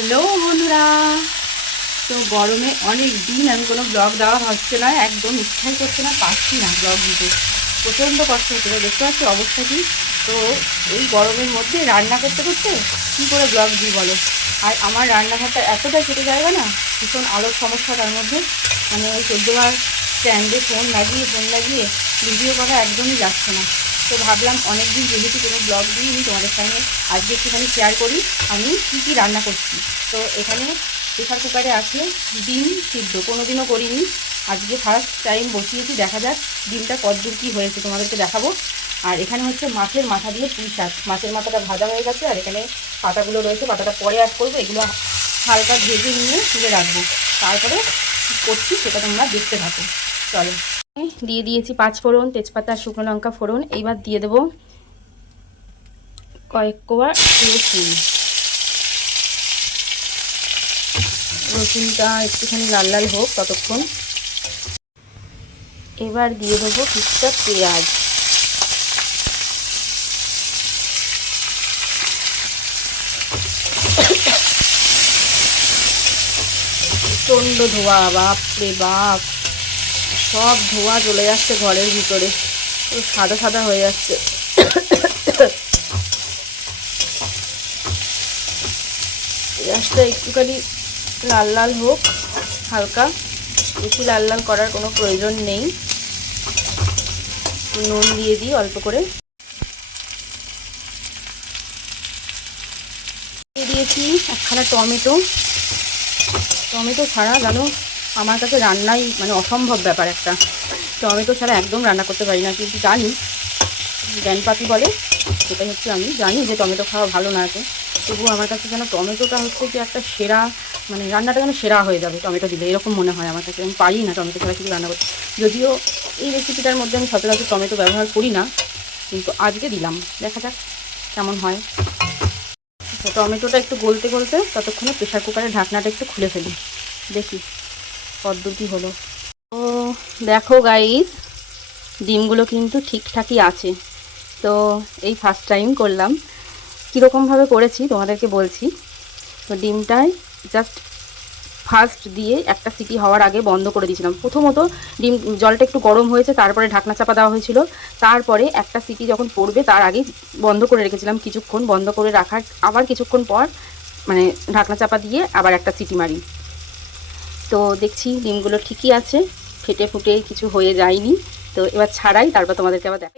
Hello বন্ধুরা। তো গরমে অনেক দিন আমি কোনো ব্লগ দেওয়া হচ্ছে না, একদম ইচ্ছাই করছে না পাচ্ছি না ব্লগ দিতে। প্রচণ্ড কষ্ট হচ্ছে, তো দেখতে পাচ্ছি অবস্থা কি? তো এই গরমের মধ্যে রান্না করতে করতে কী করে ব্লগ দিই বলো? আর আমার রান্নাঘরটা এতটাই ছোটো জায়গা না, ভীষণ আলোর সমস্যা তার মধ্যে। মানে ওই চোদ্দবার স্ট্যান্ডে ফোন লাগিয়ে ফোন লাগিয়ে ভিডিও করা একদমই যাচ্ছে না। তো ভাবলাম অনেকদিন যেহেতু কোনো ব্লগ দিইনি, তোমাদের সঙ্গে আজকে একটুখানি শেয়ার করি, আমি কী কী রান্না করছি। তো এখানে প্রেশার কুকারে আছে ডিম সিদ্ধ কোনো দিনও করিনি। আজকে ফার্স্ট টাইম বসিয়েছি, দেখা যাক ডিমটা কতদূর কী হয়েছে, তোমাদেরকে দেখাবো। আর এখানে হচ্ছে মাছের মাথা দিয়ে পুঁই শাক। মাছের মাথাটা ভাজা হয়ে গেছে, আর এখানে পাতাগুলো রয়েছে, পাতাটা পরে অ্যাড করব। এগুলো হালকা ভেজে নিয়ে তুলে রাখব। তারপরে করছি সেটা তোমরা দেখতে থাকো। চলো। দিয়ে দিয়েছি পাঁচ ফোড়ন, তেজপাতা, শুকনো লঙ্কা ফোড়ন। এইবার দিয়ে দেবো কয়েক কোয়া রসুন। রসুনটা একটুখানি লাল লাল হোক ততক্ষণ। এবার দিয়ে দেবো কিছুটা পেঁয়াজ। প্রচণ্ড ধোয়া বাপ রে বাপ। সব ধোয়া চলে যাচ্ছে ঘরের ভিতরে। সাদা সাদা হয়ে যাচ্ছে। গ্যাসটা একটুখানি লাল লাল হোক, হালকা। বেশি লাল লাল করার কোনো প্রয়োজন নেই। নুন দিয়ে দিই অল্প করে। দিয়েছি একখানা টমেটো। টমেটো ছাড়া জানো আমার কাছে রান্নাই মানে অসম্ভব ব্যাপার একটা। টমেটো ছাড়া একদম রান্না করতে পারি না, কিন্তু জানি জ্ঞানপাতি বলে, সেটাই হচ্ছে আমি জানি যে টমেটো খাওয়া ভালো না আছে তবুও আমার কাছে যেন টমেটোটা হচ্ছে যে একটা সেরা মানে রান্নাটা যেন সেরা হয়ে যাবে টমেটো দিলে, এরকম মনে হয় আমার কাছে। আমি পারি না টমেটো ছাড়া কিছু রান্না করতে। যদিও এই রেসিপিটার মধ্যে আমি সচরাচর টমেটো ব্যবহার করি না, কিন্তু আজকে দিলাম। দেখা যাক কেমন হয়। টমেটোটা একটু গলতে গলতে ততক্ষণে প্রেশার কুকারের ঢাকনাটা একটু খুলে ফেলি। দেখি। পদ্ধতি হলো। তো দেখো গাইস ডিমগুলো কিন্তু ঠিকঠাকই আছে। তো এই ফার্স্ট টাইম করলাম। কীরকমভাবে করেছি তোমাদেরকে বলছি। তো ডিমটায় জাস্ট ফার্স্ট দিয়ে একটা সিটি হওয়ার আগে বন্ধ করে দিয়েছিলাম। প্রথমত ডিম, জলটা একটু গরম হয়েছে, তারপরে ঢাকনা চাপা দেওয়া হয়েছিল। তারপরে একটা সিটি যখন পড়বে, তার আগে বন্ধ করে রেখেছিলাম কিছুক্ষণ। বন্ধ করে রাখার আবার কিছুক্ষণ পর মানে ঢাকনা চাপা দিয়ে আবার একটা সিটি মারি। তো দেখছি ডিমগুলো ঠিকই আছে, ফেটে ফুটে কিছু হয়ে যায়নি। তো এবার ছাড়াই তারপর তোমাদেরকে আবার দেখ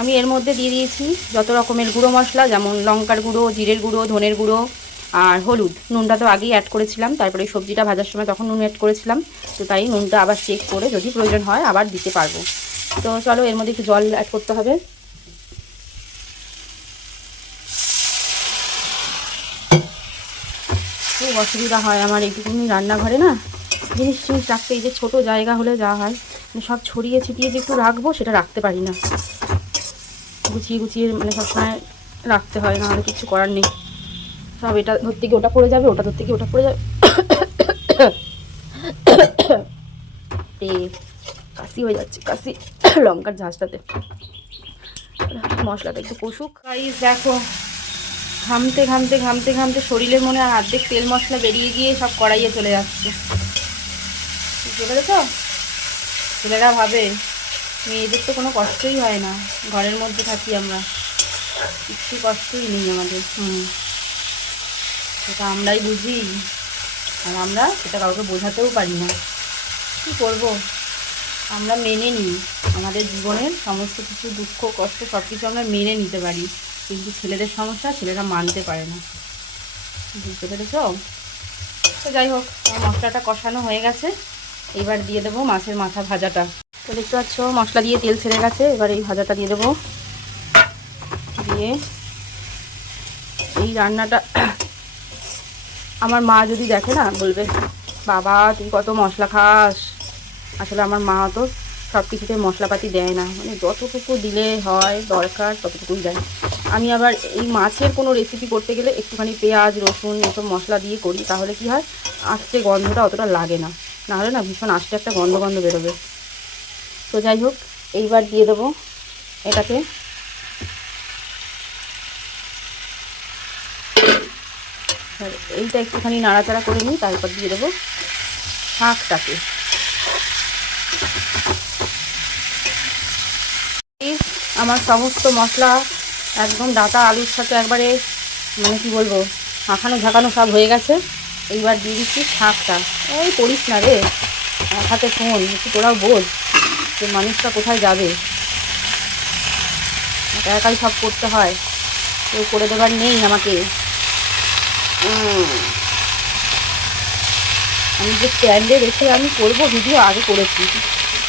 আমি এর মধ্যে দিয়ে দিয়েছি যত রকমের গুঁড়ো মশলা, যেমন লঙ্কার গুঁড়ো, জিরের গুঁড়ো, ধনের গুঁড়ো আর হলুদ। নুনটা তো আগেই অ্যাড করেছিলাম, তারপরে সবজিটা ভাজার সময় তখন নুন অ্যাড করেছিলাম, তো তাই নুনটা আবার চেক করে যদি প্রয়োজন হয় আবার দিতে পারব। তো চলো এর মধ্যে একটু জল অ্যাড করতে হবে। খুব অসুবিধা হয় আমার এইটুকুনি রান্নাঘরে না। জিনিস টিনিস রাখতে, এই যে ছোটো জায়গা হলে যা হয় মানে সব ছড়িয়ে ছিটিয়ে যে একটু রাখব, সেটা রাখতে পারি না। গুছিয়ে গুছিয়ে মানে সবসময় রাখতে হয়, না আর কিছু করার নেই। সব এটা ধরতে গিয়ে ওটা পড়ে যাবে, ওটা ধরতে গিয়ে ওটা পড়ে যাবে। কাশি হয়ে যাচ্ছে, কাশি। লঙ্কার ঝাঁসটাতে মশলাটা একটু কষুক। গাইস দেখো, ঘামতে ঘামতে ঘামতে ঘামতে শরীরের মনে আর অর্ধেক তেল মশলা বেরিয়ে গিয়ে সব কড়াইয়ে চলে যাচ্ছে। বুঝতে পেরেছ? ছেলেরা ভাবে, মেয়েদের তো কোনো কষ্টই হয় না। ঘরের মধ্যে থাকি আমরা। একটু কষ্টই নেই আমাদের। হুম। সেটা আমরাই বুঝি, আর আমরা সেটা কাউকে বোঝাতেও পারি না। কী করব? আমরা মেনে নিই। আমাদের জীবনের সমস্ত কিছু দুঃখ, কষ্ট সব কিছু আমরা মেনে নিতে পারি। কিন্তু ছেলেদের সমস্যা ছেলেরা মানতে পারে না। বুঝতে পেরেছ? তো যাই হোক মশলাটা কষানো হয়ে গেছে। এবার দিয়ে দেবো মাছের মাথা ভাজাটা। তো দেখতে পাচ্ছ, মশলা দিয়ে তেল ছেড়ে গেছে, এবার এই ভাজাটা দিয়ে দেবো। দিয়ে এই রান্নাটা, আমার মা যদি দেখে না, বলবে, বাবা, তুই কত মশলা খাস? আসলে আমার মা তো সব কিছুতে মশলাপাতি দেয় না। মানে যতটুকু দিলে হয়, দরকার, ততটুকুই দেয়। আমি আবার এই মাছের কোনো রেসিপি করতে গেলে একটুখানি পেঁয়াজ, রসুন, এসব মশলা দিয়ে করি, তাহলে কি হয় আস্তে গন্ধটা অতটা লাগে না। নাহলে না ভীষণ আস্তে একটা গন্ধ গন্ধ বেরোবে। তো যাই হোক, এইবার দিয়ে দেবো এটাকে। এইটা একটুখানি নাড়াচাড়া করে নিই, তারপর দিয়ে দেবো শাকটাকে। আমার সমস্ত মশলা, একদম ডাটা আলুর সাথে একবারে মানে কি বলব, মাখানো ঝাঁকানো সব হয়ে গেছে। এইবার দিয়ে দিচ্ছি শাকটা। এই করিস না রে। হাতে ফোন একটু তোরাও বোঝ যে মানুষটা কোথায় যাবে। একা একাই সব করতে হয়। কেউ করে দেবার নেই আমাকে। আমি যে স্ট্যান্ডে রেখে আমি করব ভিডিও আগে করেছি।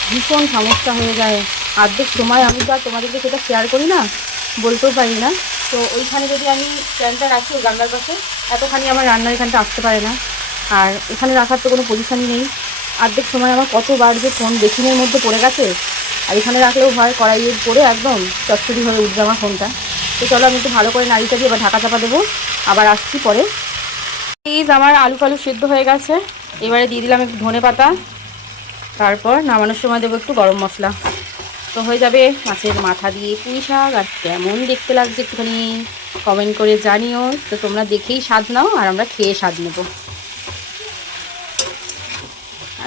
ভীষণ সমস্যা হয়ে যায়। অর্ধেক সময় আমি আর তোমাদেরকে সেটা শেয়ার করি না, বলতেও পারি না। তো ওইখানে যদি আমি স্ট্যান্ডটা রাখি ওই গান্ডার পাশে, এতখানি আমার রান্নার এখানটা আসতে পারে না। আর এখানে রাখার তো কোনো পজিশানই নেই। অর্ধেক সময় আমার কতবার যে ফোন বেসিনের মধ্যে পড়ে গেছে, আর এখানে রাখলেও হয় কড়াইয়ে পড়ে একদম চচ্চড়ি হয়ে উঠবে আমার ফোনটা তো চলো আমি একটু ভালো করে নাড়িটা দিয়ে এবার ঢাকা চাপা দেবো। আবার আসছি পরে। প্লিজ আমার আলু ফালু সিদ্ধ হয়ে গেছে। এবারে দিয়ে দিলাম একটু ধনে পাতা। তারপর নামানোর সময় দেবো একটু গরম মশলা। তো হয়ে যাবে মাছের মাথা দিয়ে পুঁই শাক। আর কেমন দেখতে লাগছে একটুখানি কমেন্ট করে জানিও। তো তোমরা দেখেই স্বাদ নাও আর আমরা খেয়ে স্বাদ নেব।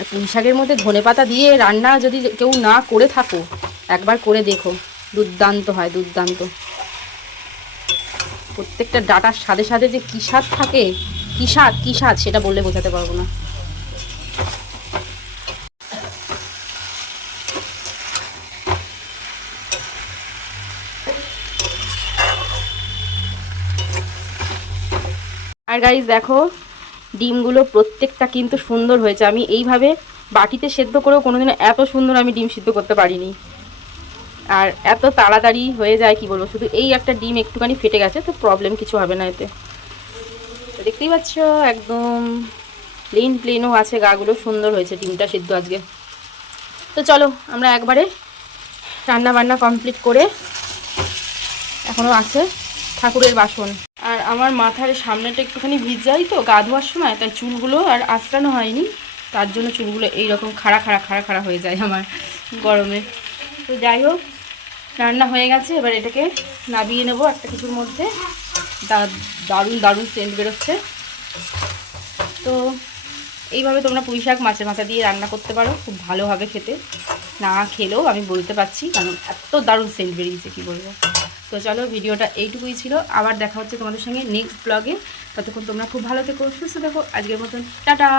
আর পুঁই শাকের মধ্যে ধনে পাতা দিয়ে রান্না যদি কেউ না করে থাকো, একবার করে দেখো। দুর্দান্ত হয়, দুর্দান্ত। প্রত্যেকটা ডাটার সাথে সাথে যে কী স্বাদ থাকে, কী স্বাদ কী স্বাদ, সেটা বললে বোঝাতে পারব না। আর গাইজ দেখো ডিমগুলো প্রত্যেকটা কিন্তু সুন্দর হয়েছে। আমি এইভাবে বাটিতে সেদ্ধ করেও কোনোদিনও এত সুন্দর আমি ডিম সিদ্ধ করতে পারিনি। আর এত তাড়াতাড়ি হয়ে যায়, কি বলব? শুধু এই একটা ডিম একটুখানি ফেটে গেছে, তো প্রবলেম কিছু হবে না এতে। দেখতেই পাচ্ছ, একদম প্লেন প্লেনও আছে, গাগুলো সুন্দর হয়েছে ডিমটা সিদ্ধ আজকে। তো চলো, আমরা একবারে রান্না বান্না কমপ্লিট করে এখনও আছে। ঠাকুরের বাসন। আর আমার মাথার সামনেটা একটুখানি ভিজাই তো গা ধোয়ার সময়, তাই চুলগুলো আর আঁচড়ানো হয়নি। তার জন্য চুলগুলো এইরকম খাড়া খাড়া খাড়া খাড়া হয়ে যায় আমার গরমে। তো যাই হোক, রান্না হয়ে গেছে। এবার এটাকে নাবিয়ে নেব একটা কিছুর মধ্যে। দারুণ দারুণ সেন্ট বেরোচ্ছে। তো এইভাবে তোমরা পুঁই শাক মাছের মাথা দিয়ে রান্না করতে পারো, খুব ভালো হবে খেতে। না খেলেও আমি বলতে পারছি, কারণ এত দারুণ সেন্ট বেরিয়েছে, কী বলব। তো চলো ভিডিওটা এইটুকুই ছিল। আবার দেখা হচ্ছে তোমাদের সঙ্গে নেক্সট ব্লগে ততক্ষণ তোমরা খুব ভালো থেকো, সুস্থ দেখো আজকের মতন, টাটা!